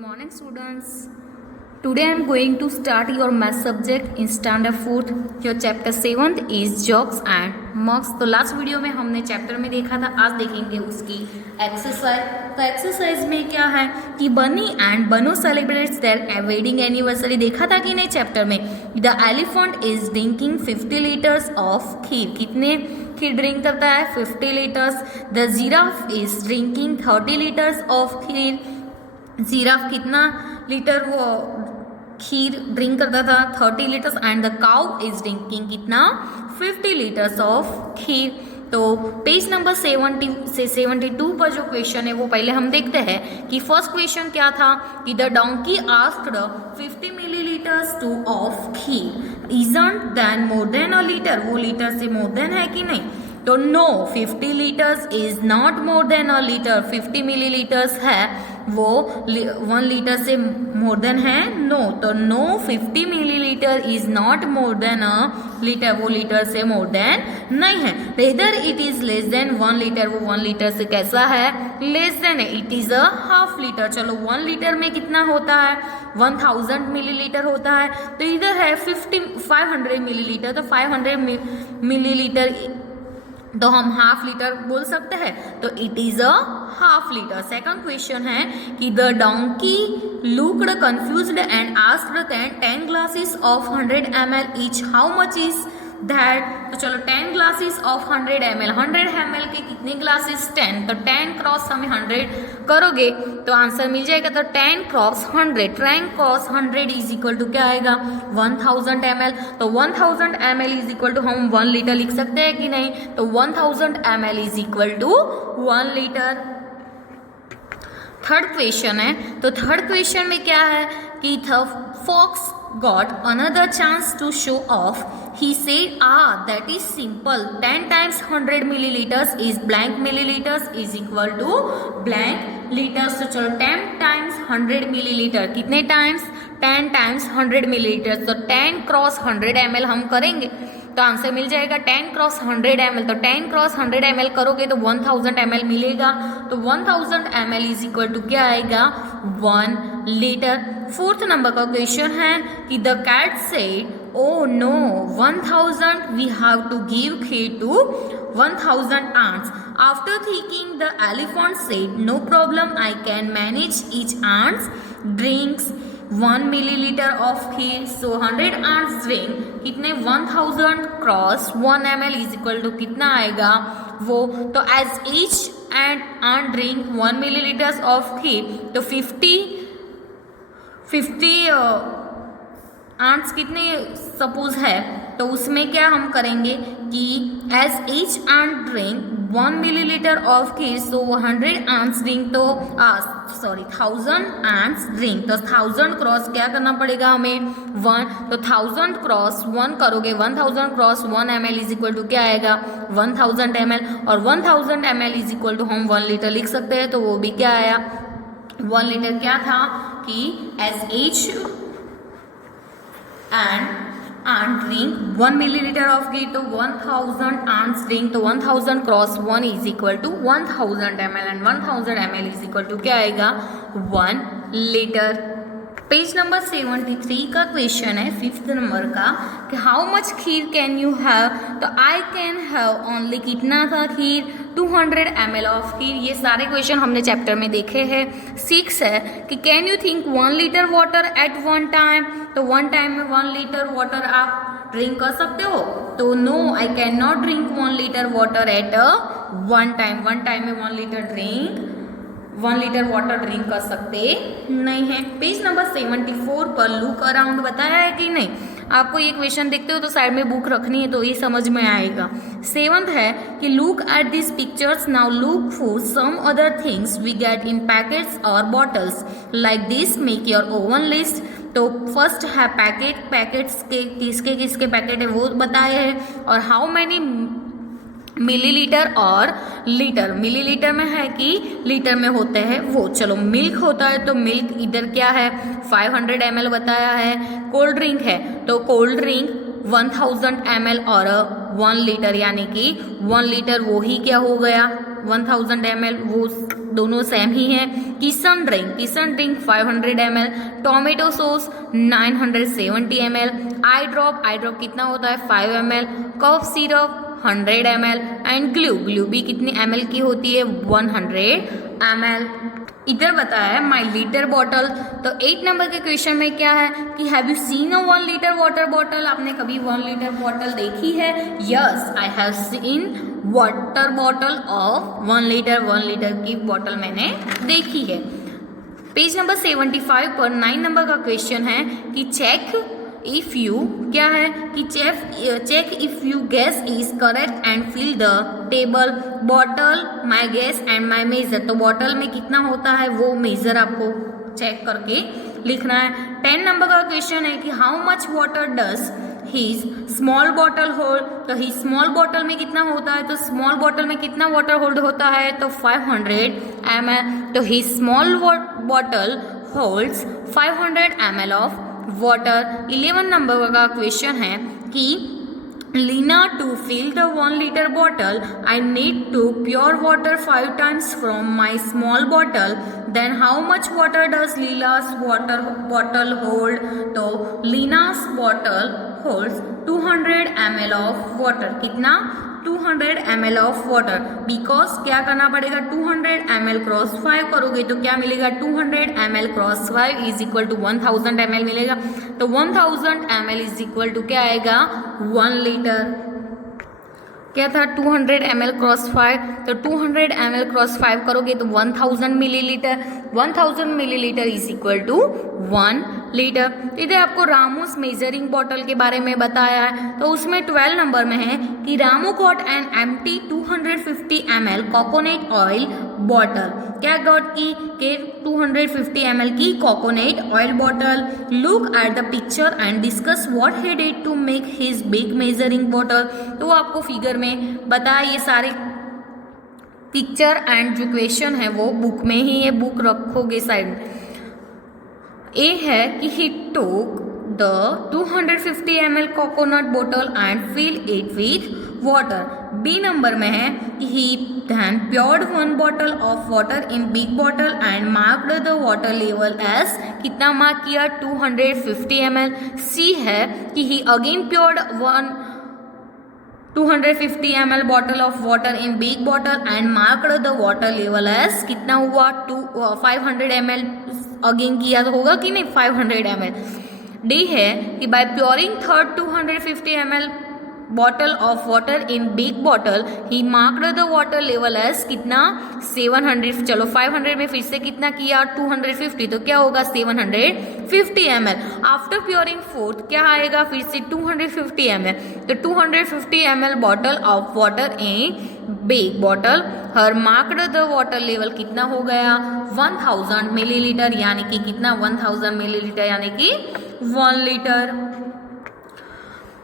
Good morning students. Today I am going to start your math subject in standard 4th. Your chapter 7th is jogs and marks. तो last video में हमने chapter में देखा था, आज देखेंगे उसकी एक्सरसाइज. तो एक्सरसाइज में क्या है कि बनी एंड बनो सेलिब्रेट्स देयर वेडिंग एनिवर्सरी. देखा था कि नहीं चैप्टर में. The elephant is drinking 50 litres of kheer. कितने खीर ड्रिंक करता है? 50 litres. The giraffe is drinking 30 litres of kheer. Giraffe कितना लीटर वो खीर ड्रिंक करता था? 30 litres. And the cow is drinking कितना? 50 लीटर्स ऑफ खीर. तो पेज नंबर 70 से 72 पर जो क्वेश्चन है वो पहले हम देखते हैं कि फर्स्ट क्वेश्चन क्या था कि the donkey asked 50 millilitres to of kheer. Isn't then more than a litre. वो लीटर से मोर देन है कि नहीं? तो no, 50 litres is not more than a litre. 50 millilitres है वो 1 लीटर से मोर देन है? नो. तो no, 50 millilitre is not more than a litre. वो लीटर से मोर देन नहीं है. Rather it is less than 1 litre. वो 1 लीटर से कैसा है? लेस देन है. It is a half litre. चलो 1 लीटर में कितना होता है? 1000 मिलीलीटर होता है. तो इधर है 500 मिलीलीटर. तो 500 मिलीलीटर तो हम हाफ लीटर बोल सकते हैं. तो it is a half litre. Second question है कि the donkey looked confused and asked 10 glasses of 100 ml each. How much is that? तो चलो 10 ग्लासेस ऑफ 100 ml. 100 ml के कितने ग्लासेस? 10. तो 10 क्रॉस हमें 100 करोगे तो आंसर मिल जाएगा. तो 10 cross 100, 10 cross 100 is equal to क्या आएगा? 1000 ml. तो 1000 ml इज इक्वल टू हम 1 लीटर लिख सकते हैं कि नहीं? तो 1000 ml is equal to 1 litre. Third question है. तो थर्ड क्वेश्चन में क्या है कि the fox got another chance to show off. He said, that is simple. 10 times 100 milliliters is blank milliliters is equal to blank liters. तो चलो 10 times 100 milliliter कितने times? 10 times 100 milliliters. तो 10 क्रॉस 100 ml हम करेंगे तो आंसर मिल जाएगा 10 cross 100 ml. तो 10 cross 100 ml करोगे तो 1000 ml मिलेगा. तो 1000 ml इज इक्वल टू क्या आएगा? 1 लीटर. फोर्थ नंबर का क्वेश्चन है कि the cat said, oh no, 1000 we have to give kheer to 1000 ants. After thinking, the elephant said, no problem, I can manage. Each ant drinks 1 milliliter of kheer. So 100 ants drink कितने? 1000 cross 1 ml is equal to कितना आएगा वो? तो as each and ant drink 1 milliliters of kheer तो 50 ants कितने suppose है तो उसमें क्या हम करेंगे कि as each ant drink 1 milliliter of kheer. So 100 ants drink तो 1000 ants drink. तो 1000 क्रॉस क्या करना पड़ेगा हमें? 1. तो 1000 क्रॉस 1 करोगे 1000 cross 1 ml is equal to क्या आएगा? 1000 ml. और 1000 ml इज इक्वल टू हम 1 लीटर लिख सकते हैं. तो वो भी क्या आया? 1 लीटर. क्या था कि as each and drink 1 milliliter of ghee. तो 1000 ants drink तो 1000 cross 1 is equal to 1000 ml and 1000 ml is equal to क्या आएगा? 1 लीटर. पेज नंबर 73 का क्वेश्चन है 5th नंबर का कि how much kheer can you have? तो I can have only कितना था खीर? 200 ml ऑफ खीर. ये सारे क्वेश्चन हमने चैप्टर में देखे हैं. 6 है कि can you think 1 litre water at 1 time. तो 1 टाइम में 1 लीटर वाटर आप ड्रिंक कर सकते हो? तो no, I can not drink 1 litre water at 1 time. 1 time में 1 लीटर वाटर ड्रिंक कर सकते नहीं है. पेज नंबर 74 पर लुक अराउंड बताया है कि नहीं? आपको ये क्वेश्चन देखते हो तो साइड में बुक रखनी है तो ये समझ में आएगा. 7th है कि look at this pictures. Now look for some other things we get in packets और bottles like this. Make your own list. तो फर्स्ट है पैकेट्स के किसके किसके पैकेट है वो बताए हैं और हाउ मैनी मिलीलीटर और लीटर. मिलीलीटर में है कि लीटर में होते हैं वो. चलो मिल्क होता है तो मिल्क इधर क्या है? 500 ml बताया है. कोल्ड ड्रिंक है तो कोल्ड ड्रिंक 1000 ml और 1 लीटर यानी कि 1 लीटर वो ही क्या हो गया? 1000 ml, वो दोनों सेम ही है। Kissan drink 500 ml, tomato sauce 970 ml, eye drop कितना होता है 5 ml, cough syrup 100 ml and glue भी कितनी ml की होती है 100 ml। इधर बताया है माई लीटर बॉटल। तो 8 नंबर के क्वेश्चन में क्या है कि have you seen a 1 litre water bottle, आपने कभी 1 लीटर बॉटल देखी है? Yes, I have seen water bottle of 1 litre की बॉटल मैंने देखी है। पेज नंबर 75 पर 9 नंबर का क्वेश्चन है कि चेक इफ यू क्या है कि check if you guess is correct and fill the table bottle my guess and my measure. तो बॉटल में कितना होता है वो मेजर आपको चेक करके लिखना है। 10 नंबर का क्वेश्चन है कि how much water does his small bottle hold. तो ही स्मॉल बॉटल में कितना होता है, तो स्मॉल बॉटल में कितना वाटर होल्ड होता है तो 500 ml। तो ही small bottle holds 500 ml of water. 11 number का क्वेश्चन है कि Lina, to fill the 1 liter bottle, I need to pure water 5 times from my small bottle. Then how much water does Lila's water bottle hold? तो Lina's bottle holds 200 ml of water. कितना 200 ml of water. Because क्या करना पड़ेगा 200 ml cross 5 करोगे तो क्या मिलेगा 200 ml cross 5 is equal to 1000 ml मिलेगा। तो 1000 ml इज इक्वल टू क्या आएगा 1 लीटर। क्या था 200 ml क्रॉस 5, तो 200 ml क्रॉस 5 करोगे तो 1000 millilitre. 1000 millilitre is equal to 1 litre. इधर आपको रामूस मेजरिंग बॉटल के बारे में बताया है। तो उसमें 12 नंबर में है कि Ramu got an empty 250 ml coconut oil bottle. क्या गॉट की के 250 ml की coconut oil bottle. Look at the picture and discuss what he did to make his big measuring bottle. तो आपको फिगर में बताया, ये सारे पिक्चर एंड जो क्वेश्चन है वो बुक में ही है, बुक रखोगे साइड में। ए है कि he took the 250 ml coconut bottle and fill it with water. B number में है कि he then poured 1 bottle of water in big bottle and marked the water level as कितना mark किया 250 ml। सी है कि he again poured 250 ml bottle of water in big bottle and marked the water level as कितना हुआ 500 ml again किया तो होगा कि नहीं 500 ml। डी है कि by pouring third 250 ml bottle of water in big bottle he marked the water level as कितना 700। चलो 500 में फिर से कितना किया 250, तो क्या होगा 750 ml। आफ्टर प्योरिंग फोर्थ क्या आएगा फिर से 250 ml। तो 250 ml bottle of water in big bottle her marked the water level कितना हो गया 1000 मिलीलीटर, यानी कि कितना 1000 मिलीलीटर यानी कि 1 लीटर।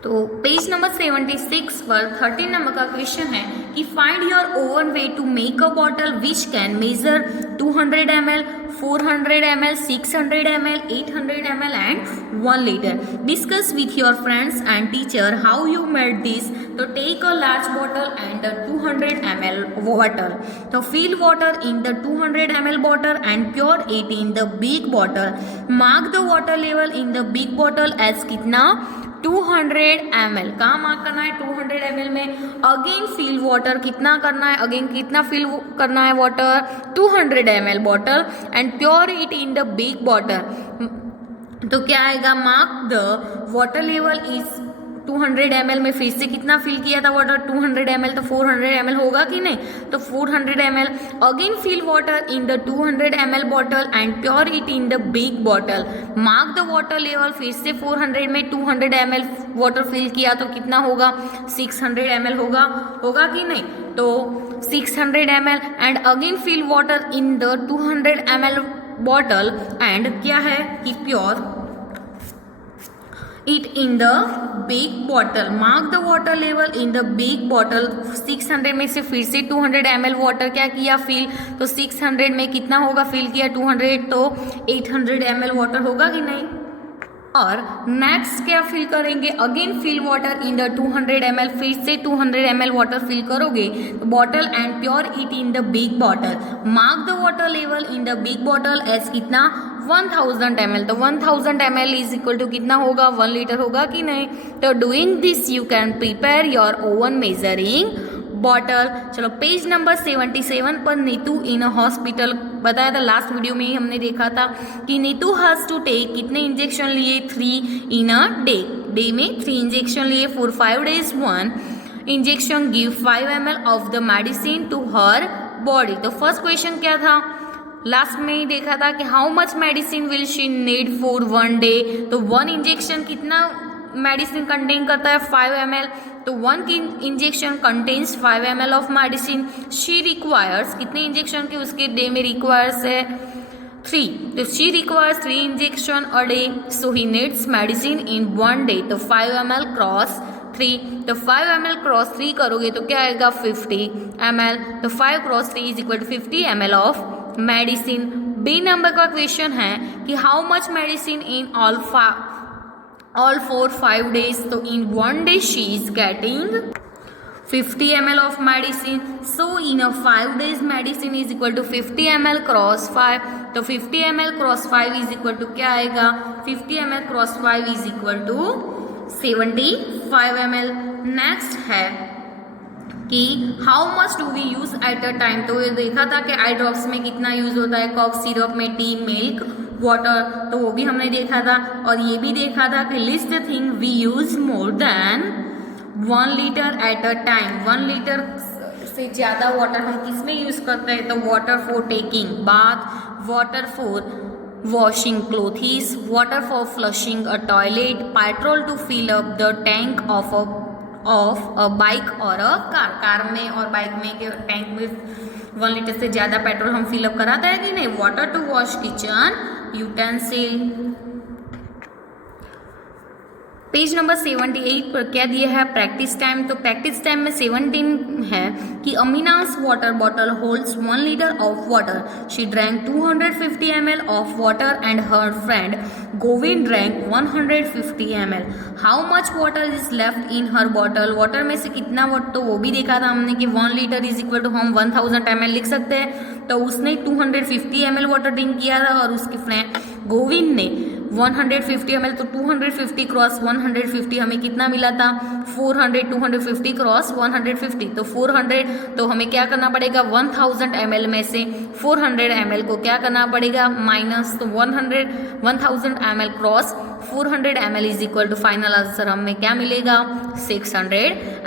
तो पेज नंबर 76 पर 13 नंबर का क्वेश्चन है कि find your own way to make a bottle which can measure 200 ml, 400 ml, 600 ml, 800 ml and 1 litre. Discuss with your friends and teacher how you made this. तो take a large bottle and 200 ml water. तो fill water in the 200 ml bottle and pour it in the big bottle. Mark the water level in the big bottle as कितना 200 ml। कहाँ mark करना है 200 ml में। Again fill water कितना करना है, again कितना फिल करना है water 200 ml bottle and pour it in the big bottle. तो क्या आएगा mark the water level is 200 ml में फिर से कितना फिल किया था वाटर 200 ml, तो 400 ml होगा कि नहीं, तो 400 ml। Again fill water in the 200 ml bottle and pour it in the big bottle. Mark the water level फिर से 400 में 200 ml वाटर फिल किया तो कितना होगा 600 ml होगा कि नहीं, तो 600 ml and again fill water in the 200 ml bottle and क्या है कि pour it in the big bottle। mark the water level in the big bottle। 600 में से फिर से 200 ml वाटर क्या किया फिल, तो 600 में कितना होगा फिल किया 200, तो 800 ml वाटर होगा कि नहीं। और नेक्स्ट क्या फिल करेंगे, again fill water in the 200 ml, फिर से 200 ml वाटर फिल करोगे तो bottle and pour it in the big bottle, mark the water level in the big bottle as कितना 1000 ml, तो 1000 ml इज इक्वल टू कितना होगा 1 litre होगा कि नहीं। तो doing this you can prepare your oven measuring bottle. चलो page number 77 पर नीतू इन अ हॉस्पिटल बताया था, लास्ट वीडियो में ही हमने देखा था कि नीतू हैज टू टेक कितने इंजेक्शन लिए 3 इन अ डे में 3 इंजेक्शन लिए for 5 days। 1 injection give 5 ml of the medicine to her body. तो फर्स्ट क्वेश्चन क्या था, लास्ट में ही देखा था कि how much medicine will she need for 1 day। तो 1 इंजेक्शन कितना मेडिसिन कंटेन करता है 5 ml, तो 1 injection contains 5 ml of medicine. She requires कितने इंजेक्शन के उसके डे में रिक्वायर्स है 3, तो she requires 3 injection a day, so he needs medicine in 1 day। तो 5 ml क्रॉस 3, तो 5 ml क्रॉस 3 करोगे तो क्या आएगा 50 ml, तो 5 cross 3 is equal to 50 ml of medicine. B number का क्वेश्चन है कि how much medicine in all for 5 days, तो in 1 day she is getting 50 ml of medicine, so in a 5 days medicine is equal to 50 ml cross 5, तो 50 ml cross 5 is equal to क्या आएगा 50 ml cross 5 is equal to 75 ml। Next है कि how much do we use at a time, तो ये देखा था कि आई ड्रॉप्स में कितना यूज होता है, कॉफ सिरप में, टी, मिल्क, वाटर, तो वो भी हमने देखा था। और ये भी देखा था कि list the thing we use more than 1 litre at a time. 1 litre से ज़्यादा वाटर हम किस में यूज़ करते हैं, तो water for taking bath, water for washing clothes, water for flushing a toilet, petrol to fill up the tank of a bike और a car में और बाइक में के टैंक में 1 लीटर से ज़्यादा पेट्रोल हम फिलअप कराते हैं कि नहीं। Water to wash kitchen utensil. Page number 78 पर क्या दिया है प्रैक्टिस टाइम, तो प्रैक्टिस टाइम में 17 है कि Amina's water bottle holds 1 litre of water, she drank 250 ml of water and her friend Govind drank 150 ml, how much water is left in her bottle, water में से कितना वाटर, तो वो भी देखा था हमने कि 1 लीटर इज इक्वल टू हम 1000 ml लिख सकते हैं। तो उसने 250 ml वाटर ड्रिंक किया था और उसके फ्रेंड गोविंद ने 150 ml, तो 250 क्रॉस 150 हमें कितना मिला था 400, 250 क्रॉस 150, तो 400, तो हमें क्या करना पड़ेगा 1000 ml में से 400 ml को क्या करना पड़ेगा माइनस, तो 1000 ml cross 400 ml is equal to final answer हमें क्या मिलेगा 600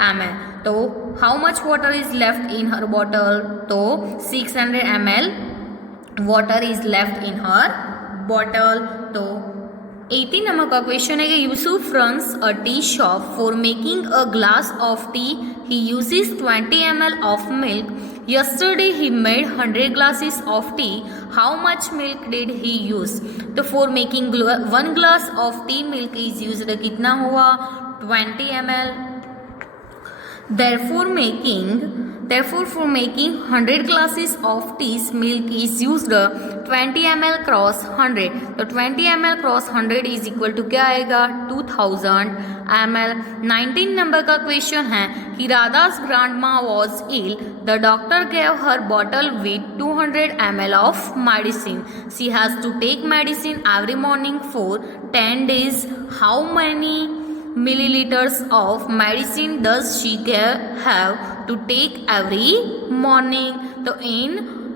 ml। तो how much water is left in her bottle, तो 600 ml water is left in her bottle. तो 18 नंबर का क्वेश्चन है कि Yusuf runs a tea shop for making a glass of tea, he uses 20 ml of milk, yesterday he made 100 glasses of tea, how much milk did he use, तो for making 1 glass of tea milk is used कितना हुआ 20 ml, therefore for making 100 glasses of tea milk is used 20 ml cross 100, तो 20 ml cross 100 is equal to क्या आएगा 2000 ml। 19 number का question है कि राधा's grandma was ill, the doctor gave her bottle with 200 ml of medicine, she has to take medicine every morning for 10 days, how many milliliters of medicine does she have to take every morning, तो in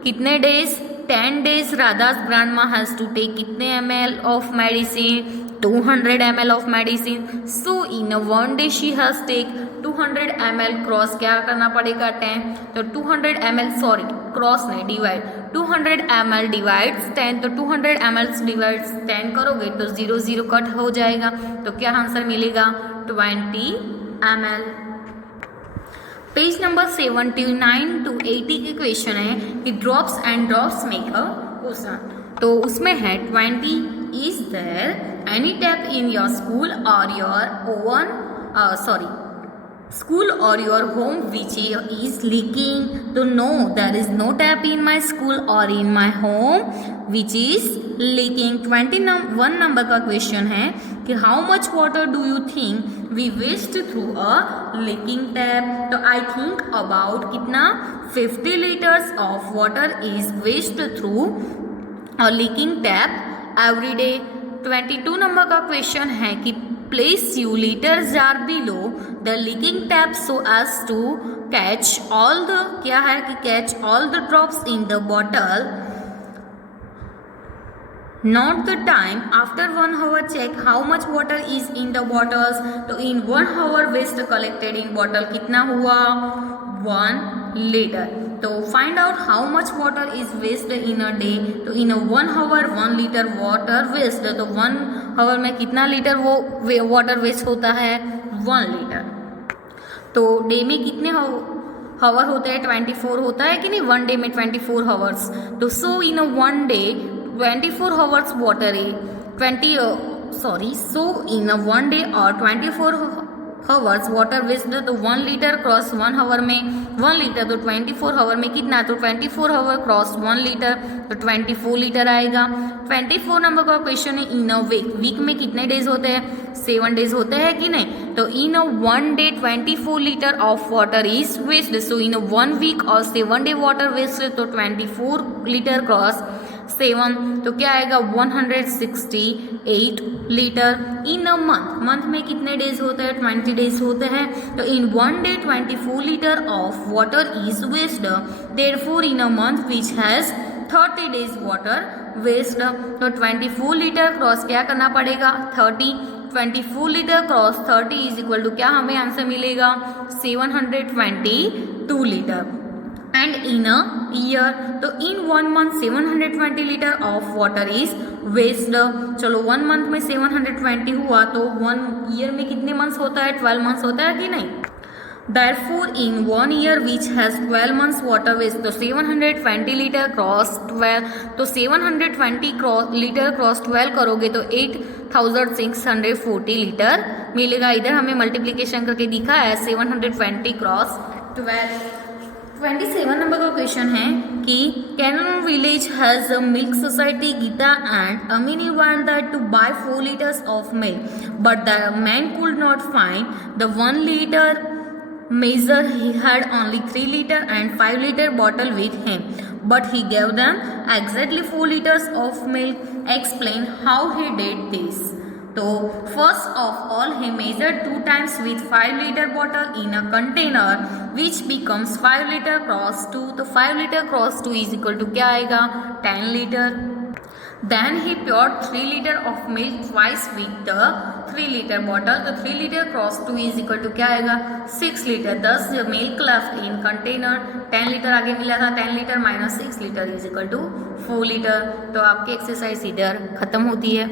कितने days 10 days राधा's grandma has to take कितने ml of medicine 200 ml of medicine, so in a 1 day she has take 200 ml cross क्या करना पड़ेगा 10, तो 200 ml sorry cross नहीं divide 200 ml divides 10, तो 200 ml divides 10 करोगे तो 0 0 कट हो जाएगा, तो क्या आंसर मिलेगा 20 ml। पेज नंबर 79 to 80 के क्वेश्चन है कि drops and drops make a ocean, तो उसमें है 20 is there any tap in your school और your school or your home which is leaking, तो no there is no tap in my school or in my home, which is leaking. 21 number का question है कि how much water do you think we waste through a leaking tap. तो I think about कितना 50 litres of water is waste through a leaking tap every day. 22 number का question है कि place you litre jar below the leaking tap so as to catch all the, क्या है कि catch all the drops in the bottle, not the time. After 1 hour check how much water is in the bottles. तो in 1 hour waste collected in bottle कितना हुआ 1 liter. तो find out how much water is wasted in a day. तो in a 1 hour 1 liter water waste. तो 1 hour में कितना litre वो water waste होता है 1 लीटर। तो डे में कितने हावर होते हैं 24 होता है कि नहीं, 1 डे में 24 हावर्स। तो सो in a 1 day 24 hours water so in a 1 day or 24 hours water waste। तो 1 लीटर क्रॉस 1 hour में 1 लीटर, तो 24 hour में कितना, तो 24 hour क्रॉस 1 लीटर, तो 24 लीटर आएगा। 24 नंबर का क्वेश्चन है इन अ वीक में कितने डेज होते हैं 7 डेज होते हैं कि नहीं। तो in a 1 day 24 litre of water is waste. So in a 1 week और 7 डे वाटर वेस्ट, तो 24 लीटर क्रॉस 7, तो क्या आएगा 168 लीटर। इन अ मंथ में कितने डेज होते हैं 20 डेज होते हैं। तो in 1 day 24 litre of water is waste, therefore in a month which has 30 days water waste. तो 24 लीटर क्रॉस क्या करना पड़ेगा 30, 24 litre cross 30 is equal to क्या हमें आंसर मिलेगा 722 litre. And in a year, तो in 1 month 720 litre of water is waste. चलो 1 month में 720 हुआ, तो 1 ईयर में कितने मंथ्स होता है 12 मंथ्स होता है कि नहीं। Therefore in 1 year which has 12 months water waste, तो 720 लीटर क्रॉस 12, तो 720 लीटर क्रॉस 12 करोगे तो 8640 लीटर मिलेगा। इधर हमें मल्टीप्लीकेशन करके दिखा है 720 क्रॉस 12। 27 नंबर का क्वेश्चन है कि Kanan village has a milk society Geeta and Amini want that to buy 4 liters of milk, but the man could not find the 1 liter measure. He had only 3 liter and 5 liter bottle with him, but he gave them exactly 4 liters of milk. Explain how he did this. तो first of all he measured 2 times with 5 liter bottle in a container which becomes 5 liter cross 2, तो 5 liter cross 2 is equal to क्या आएगा 10 liter. Then he poured 3 liter of milk twice with the 3 liter bottle, तो 3 liter cross 2 is equal to क्या आएगा 6 liter. Thus the milk left in container 10 liter आगे मिला था, 10 liter minus 6 liter is equal to 4 liter। तो आपकी exercise इधर खत्म होती है।